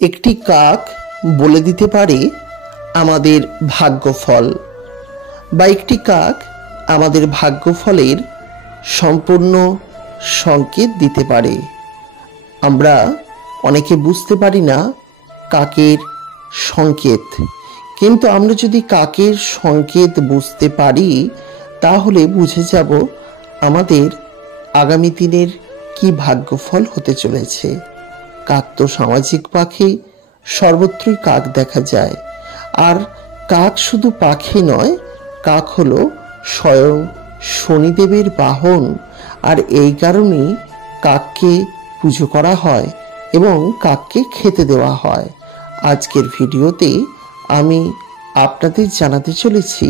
একটি কাক বলে দিতে পারে আমাদের ভাগ্যফল, বা একটি কাক আমাদের ভাগ্যফলের সম্পূর্ণ সংকেত দিতে পারে। আমরা অনেকে বুঝতে পারি না কাকের সংকেত, কিন্তু আমরা যদি কাকের সংকেত বুঝতে পারি তাহলে বুঝে যাব আমাদের আগামী দিনের কি ভাগ্যফল হতে চলেছে। কাক তো সামাজিক পাখি, সর্বত্রই কাক দেখা যায়। আর কাক শুধু পাখি নয়, কাক হলো স্বয়ং শনিদেবের বাহন। আর এই কারণেই কাককে পুজো করা হয় এবং কাককে খেতে দেওয়া হয়। আজকের ভিডিওতে আমি আপনাদের জানাতে চলেছি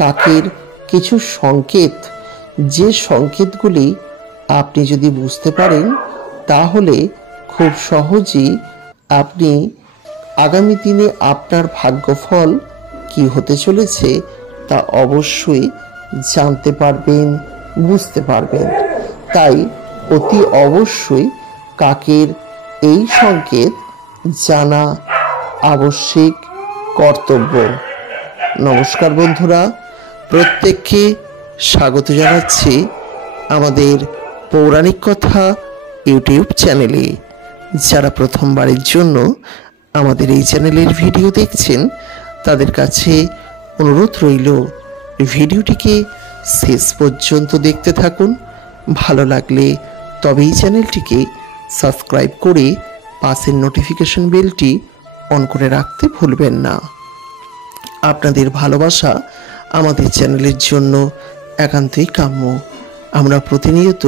কাকের কিছু সংকেত, যে সংকেতগুলি আপনি যদি বুঝতে পারেন তাহলে খুব সহজেই আপনি আগামী দিনে আপনার ভাগ্যফল কি হতে চলেছে তা অবশ্যই জানতে পারবেন, বুঝতে পারবেন। তাই অতি অবশ্যই কাকের এই সংকেত জানা আবশ্যিক কর্তব্য। নমস্কার বন্ধুরা, প্রত্যেককে স্বাগত জানাচ্ছি আমাদের পৌরাণিক কথা ইউটিউব চ্যানেলে। যারা প্রথমবারের জন্য আমাদের এই চ্যানেলের ভিডিও দেখছেন তাদের কাছে অনুরোধ রইল ভিডিওটিকে শেষ পর্যন্ত দেখতে থাকুন। ভালো লাগলে তবেই চ্যানেলটিকে সাবস্ক্রাইব করে পাশের নোটিফিকেশন বেলটি অন করে রাখতে ভুলবেন না। আপনাদের ভালোবাসা আমাদের চ্যানেলের জন্য একান্তই কাম্য। আমরা প্রতিনিয়ত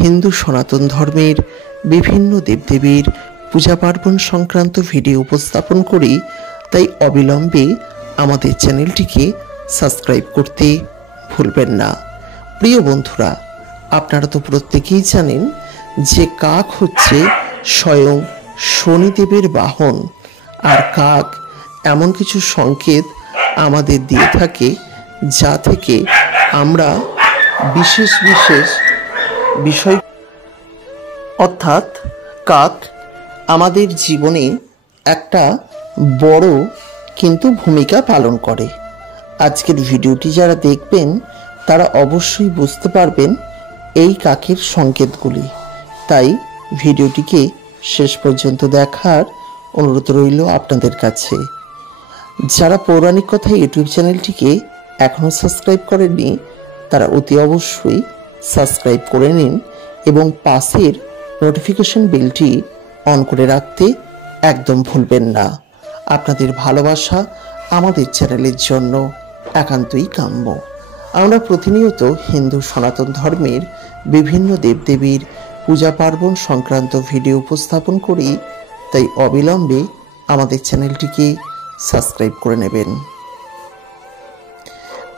হিন্দু সনাতন ধর্মের বিভিন্ন দেবদেবীর পূজা পার্বণ সংক্রান্ত ভিডিও উপস্থাপন করি, তাই অবিলম্বে আমাদের চ্যানেলটিকে সাবস্ক্রাইব করতে ভুলবেন না। প্রিয় বন্ধুরা, আপনারা তো প্রত্যেকেই জানেন যে কাক হচ্ছে স্বয়ং শনিদেবের বাহন। আর কাক এমন কিছু সংকেত আমাদের দিয়ে থাকে যা থেকে আমরা বিশেষ বিশেষ বিষয়, অর্থাৎ কাক আমাদের জীবনে একটা বড় কিন্তু ভূমিকা পালন করে। আজকের ভিডিওটি যারা দেখবেন তারা অবশ্যই বুঝতে পারবেন এই কাকের সংকেতগুলি। তাই ভিডিওটিকে শেষ পর্যন্ত দেখার অনুরোধ রইল আপনাদের কাছে। যারা পৌরাণিক কথা ইউটিউব চ্যানেলটিকে এখনও সাবস্ক্রাইব করেননি তারা অতি অবশ্যই সাবস্ক্রাইব করে নিন এবং পাশের নোটিফিকেশন বেলটি অন করে রাখতে একদম ভুলবেন না। আপনাদের ভালোবাসা আমাদের চ্যানেলের জন্য একান্তই কাম্য। আমরা প্রতিনিয়ত হিন্দু সনাতন ধর্মের বিভিন্ন দেবদেবীর পূজা পার্বণ সংক্রান্ত ভিডিও উপস্থাপন করি, তাই অবিলম্বে আমাদের চ্যানেলটিকে সাবস্ক্রাইব করে নেবেন।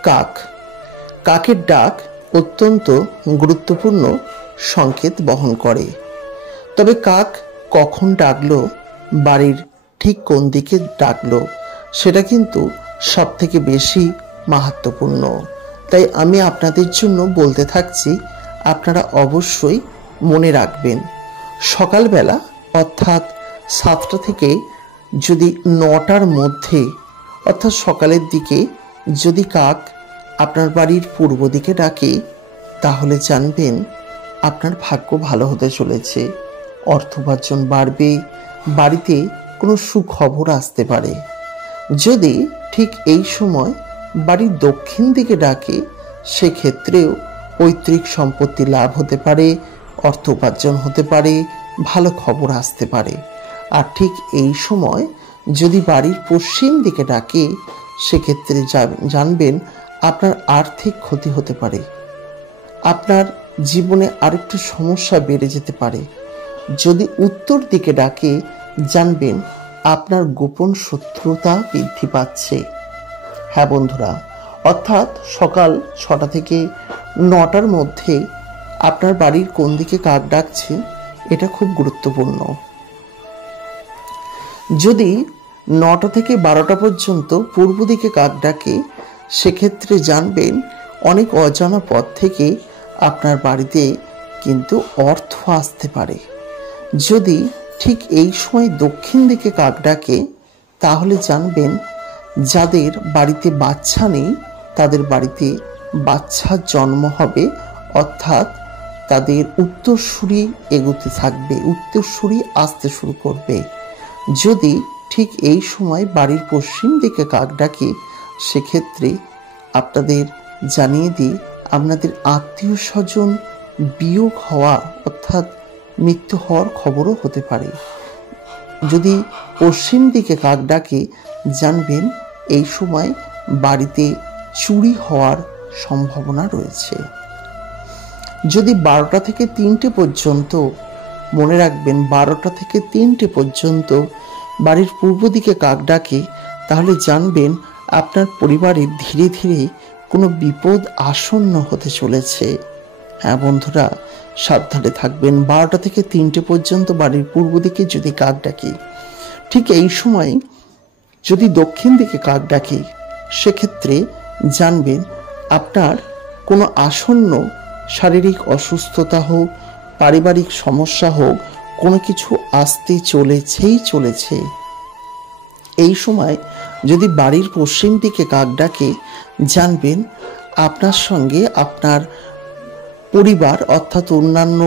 কাক, কাকের ডাক অত্যন্ত গুরুত্বপূর্ণ সংকেত বহন করে। তবে কাক কখন ডাকলো, বাড়ির ঠিক কোন দিকে ডাকলো, সেটা কিন্তু সব থেকে বেশি মাহাত্ম্যপূর্ণ। তাই আমি আপনাদের জন্য বলতে থাকছি, আপনারা অবশ্যই মনে রাখবেন সকালবেলা অর্থাৎ 7টা থেকে যদি 9টার মধ্যে অর্থাৎ সকালের দিকে যদি কাক আপনার বাড়ির পূর্ব দিকে ডাকে তাহলে জানবেন আপনার ভাগ্য ভালো হতে চলেছে। অর্থোপার্জন বাড়বে, বাড়িতে কোনো সুখবর আসতে পারে। যদি ঠিক এই সময় বাড়ির দক্ষিণ দিকে ডাকে সেক্ষেত্রেও পৈতৃক সম্পত্তি লাভ হতে পারে, অর্থ উপার্জন হতে পারে, ভালো খবর আসতে পারে। আর ঠিক এই সময় যদি বাড়ির পশ্চিম দিকে ডাকে সেক্ষেত্রে জানবেন আপনার আর্থিক ক্ষতি হতে পারে, আপনার জীবনে আরেকটু সমস্যা বেড়ে যেতে পারে। যদি উত্তর দিকে ডাকে জানবেন আপনার গোপন শত্রুতা বৃদ্ধি পাচ্ছে। হ্যাঁ বন্ধুরা, অর্থাৎ সকাল 6টা থেকে 9টার মধ্যে আপনার বাড়ির কোন দিকে কাক ডাকছে এটা খুব গুরুত্বপূর্ণ। যদি 9টা থেকে 12টা পর্যন্ত পূর্ব দিকে কাক ডাকে সেক্ষেত্রে জানবেন অনেক অজানা পথ থেকে আপনার বাড়িতে কিন্তু অর্থ আসতে পারে। যদি ঠিক এই সময় দক্ষিণ দিকে কাক ডাকে, তাহলে জানবেন যাদের বাড়িতে বাচ্চা নেই তাদের বাড়িতে বাচ্চার জন্ম হবে, অর্থাৎ তাদের উত্তরসূরি এগোতে থাকবে, উত্তরসূরি আসতে শুরু করবে। যদি ঠিক এই সময় বাড়ির পশ্চিম দিকে কাক ডাকে, সেক্ষেত্রে আপনাদের জানিয়ে দিই আপনাদের আত্মীয় স্বজন বিয়োগ হওয়া অর্থাৎ মৃত্যু হওয়ার খবরও হতে পারে। যদি পশ্চিম দিকে কাক ডাকে, জানবেন এই সময় বাড়িতে চুরি হওয়ার সম্ভাবনা রয়েছে। যদি 12টা থেকে 3টে পর্যন্ত, মনে রাখবেন 12টা থেকে 3টে পর্যন্ত বাড়ির পূর্ব দিকে কাক ডাকে, তাহলে জানবেন আপনার পরিবারে ধীরে ধীরে কোনো বিপদ আসন্ন হতে চলেছে। হ্যাঁ বন্ধুরা, সাবধানে থাকবেন। 12টা থেকে 3টে পর্যন্ত বাড়ির পূর্ব দিকে যদি কাক ডাকে, ঠিক এই সময় যদি দক্ষিণ দিকে কাক ডাকে, সেক্ষেত্রে জানবেন আপনার কোনো আসন্ন শারীরিক অসুস্থতা হোক, পারিবারিক সমস্যা হোক, কোনো কিছু আসতে চলেছে। এই সময় যদি বাড়ির পশ্চিম দিকে কাক ডাকে, জানবেন আপনার সঙ্গে আপনার পরিবার অর্থাৎ অন্যান্য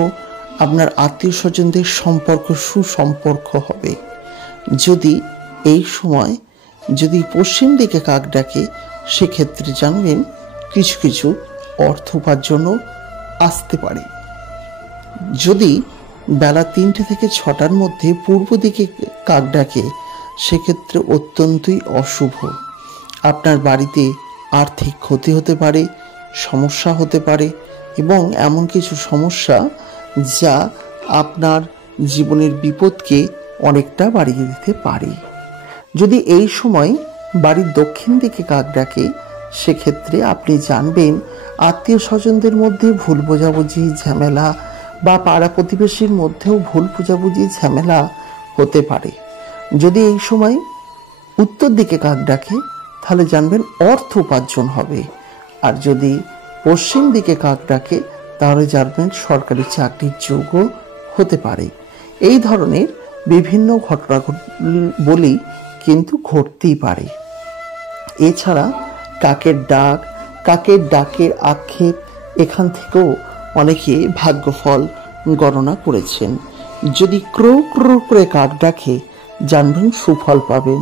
আপনার আত্মীয় স্বজনদের সুসম্পর্ক হবে। যদি এই সময় যদি পশ্চিম দিকে কাক ডাকে, সেক্ষেত্রে জানবেন কিছু কিছু অর্থ উপার্জনও আসতে পারে। যদি বেলা 3টে থেকে 6টার মধ্যে পূর্ব দিকে কাক ডাকে, সেক্ষেত্রে অত্যন্তই অশুভ। আপনার বাড়িতে আর্থিক ক্ষতি হতে পারে, সমস্যা হতে পারে এবং এমন কিছু সমস্যা যা আপনার জীবনের বিপদকে অনেকটা বাড়িয়ে দিতে পারে। যদি এই সময় বাড়ির দক্ষিণ দিকে কাক ডাকে, সেক্ষেত্রে আপনি জানবেন আত্মীয় স্বজনদের মধ্যে ভুল বোঝাবুঝি ঝামেলা বা পাড়া প্রতিবেশীর মধ্যেও ভুল বোঝাবুঝি ঝামেলা হতে পারে। যদি এই সময় উত্তর দিকে কাক ডাকে, তাহলে জানবেন অর্থ উপার্জন হবে। আর যদি পশ্চিম দিকে কাক ডাকে, তাহলে জানবেন সরকারি চাকরির যোগও হতে পারে। এই ধরনের বিভিন্ন ঘটনা বলি কিন্তু ঘটতেই পারে। এছাড়া কাকের ডাকের আক্ষেপ, এখান থেকেও অনেকে ভাগ্যফল গণনা করেছেন। যদি ক্রো ক্রো করে কাক ডাকে, জানবেন সুফল পাবেন।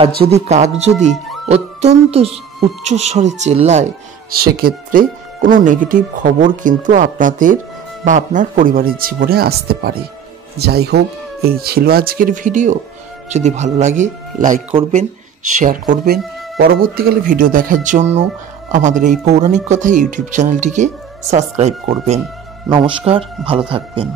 আর যদি কাক অত্যন্ত উচ্চস্বরে চেল্লায়, সেক্ষেত্রে কোনো নেগেটিভ খবর কিন্তু আপনাদের বা আপনার পরিবারের জীবনে আসতে পারে। যাই হোক, এই ছিল আজকের ভিডিও। যদি ভালো লাগে লাইক করবেন, শেয়ার করবেন। পরবর্তীকালে ভিডিও দেখার জন্য আমাদের এই পৌরাণিক কথা ইউটিউব চ্যানেলটিকে সাবস্ক্রাইব করবেন। নমস্কার, ভালো থাকবেন।